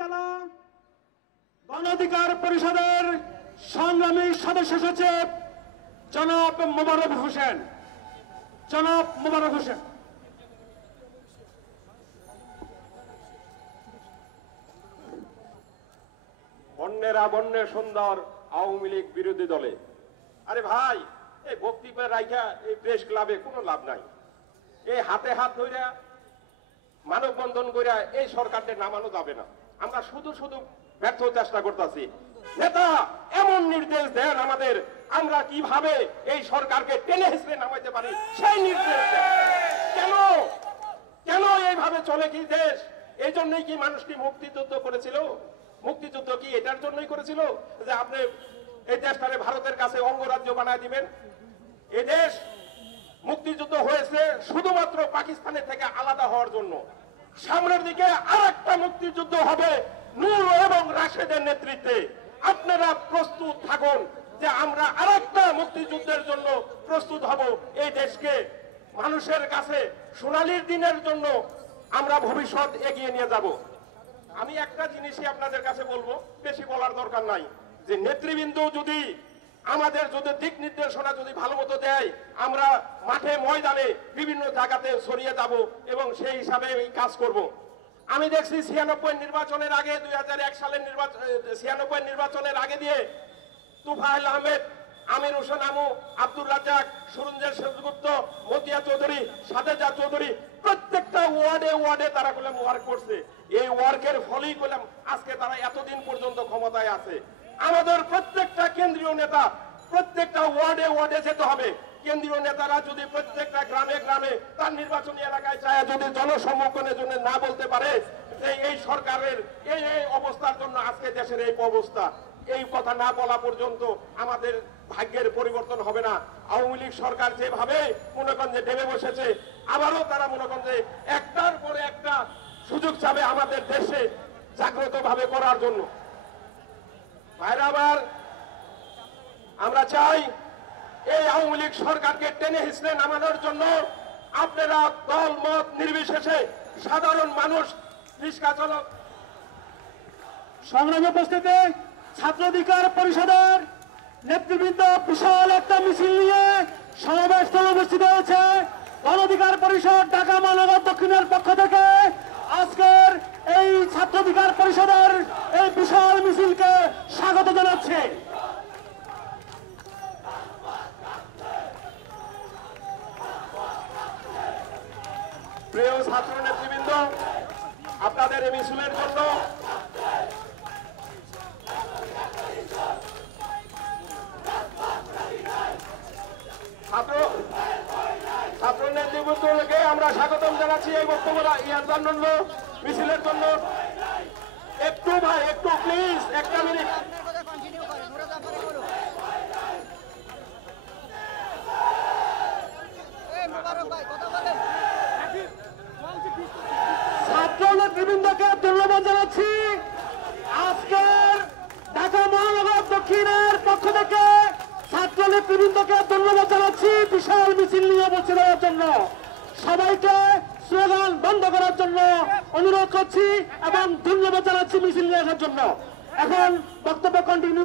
জেলা গণ অধিকার পরিষদের সংগ্রামী সদস্য সচিব জনাব মোবারক হোসেন। বন্যেরা বন্যে সুন্দর আওয়ামী লীগ বিরোধী দলে। আরে ভাই, এই বক্তব্য রাইখা এই প্রেস ক্লাবে কোনো লাভ নাই। এই হাতে হাত ধরে মানববন্ধন কইরা এই সরকারকে নামানো যাবে না। আমরা শুধু শুধু ব্যর্থ চেষ্টা করতেছি। নেতা এমন নির্দেশ দেন আমাদের, আমরা কিভাবে এই সরকারকে টেনে হিসেবে নামাইতে পারি সেই নির্দেশ দেন। কেন এইভাবে চলে কি দেশ? এই জন্যই কি মানুষ কি মুক্তিযুদ্ধ করেছিল? মুক্তিযুদ্ধ কি এটার জন্যই করেছিল যে আপনি এই দেশটারে ভারতের কাছে অঙ্গরাজ্য বানায় দিবেন? এই দেশ মুক্তিযুদ্ধ হয়েছে শুধুমাত্র পাকিস্তানের থেকে আলাদা হওয়ার জন্য। সামনের দিকে আরেকটা মুক্তিযুদ্ধ হবে নূর এবং রাশেদের নেতৃত্বে। আপনারা প্রস্তুত থাকুন যে আমরা আরেকটা মুক্তিযুদ্ধের জন্য প্রস্তুত হব। এই দেশকে মানুষের কাছে সোনালীর দিনের জন্য আমরা ভবিষ্যৎ এগিয়ে নিয়ে যাব। আমি একটা জিনিসই আপনাদের কাছে বলবো, বেশি বলার দরকার নাই, যে নেতৃবৃন্দ যদি আমাদের দিক নির্দেশনা যদি ভালো মতো দেয়, আমরা মাঠে ময়দানে বিভিন্ন জায়গাতে ছড়িয়ে যাব এবং সেই হিসাবে কাজ করব। আমি দেখছি 96 নির্বাচনের আগে 2001 সালের 96 নির্বাচনের আগে দিয়ে তুফাইল আহমেদ, আমির হোসেন আমু, আব্দুর রাজ্জাক, সুরঞ্জের সেনগুপ্ত, মতিয়া চৌধুরী, সাদেজা চৌধুরী প্রত্যেকটা ওয়ার্ডে তারা করলাম ওয়ার্ক করছে। এই ওয়ার্কের ফলেই করলাম আজকে তারা এতদিন পর্যন্ত ক্ষমতায় আছে। আমাদের প্রত্যেকটা কেন্দ্রীয় নেতা প্রত্যেকটা ওয়ার্ডে যেতে হবে। কেন্দ্রীয় নেতারা যদি প্রত্যেকটা গ্রামে তার নির্বাচনী এলাকায় চায় যদি জনসম্মুখনের জন্য না বলতে পারে যে এই সরকারের এই অবস্থার জন্য আজকে দেশের এই অবস্থা, এই কথা না বলা পর্যন্ত আমাদের ভাগ্যের পরিবর্তন হবে না। আওয়ামী লীগ সরকার যেভাবে মনে করেন যে ডেবে বসেছে, আবারও তারা মনে করেন যে একটার পরে একটা সুযোগ চাবে আমাদের দেশে জাগ্রত ভাবে করার জন্য। ভাইরা আবার আমরা চাই এই আওয়ামী লীগ সরকারকে টেনে হিসেবে নামানোর জন্য আপনারা দল মত নির্বিশেষে সাধারণ মানুষ রিক্সা চালক সংগ্রামী উপস্থিতি ছাত্র অধিকার পরিষদের নেতৃবৃন্দ বিশাল একটা মিছিল নিয়ে সমাবেশস্থলে উপস্থিত হয়েছে। গণ অধিকার পরিষদ ঢাকা মহানগর দক্ষিণের পক্ষ থেকে আজকের এই ছাত্র অধিকার পরিষদের এই বিশাল মিছিলকে স্বাগত জানাচ্ছে। প্রিয় ছাত্র নেতৃবৃন্দ, আপনাদের এই মিছিলের জন্য ছাত্র নেতৃবৃন্দকে আমরা স্বাগতম জানাচ্ছি এই বক্তব্য ইয়ার জন্য মিছিলের জন্য। একটু প্লিজ একটা মিনিট। ছাত্র নেতৃবৃন্দকে ধন্যবাদ জানাচ্ছি। আজকের ঢাকা মহানগর দক্ষিণের পক্ষ থেকে ছাত্র নেতৃবৃন্দকে ধন্যবাদ জানাচ্ছি বিশাল মিছিল নিয়ে বসে দেওয়ার জন্য। সবাইকে স্লোগান বন্ধ করার জন্য অনুরোধ করছি এবং ধন্যবাদ জানাচ্ছি মিছিল নিয়ে আসার জন্য। এখন বক্তব্য কন্টিনিউ।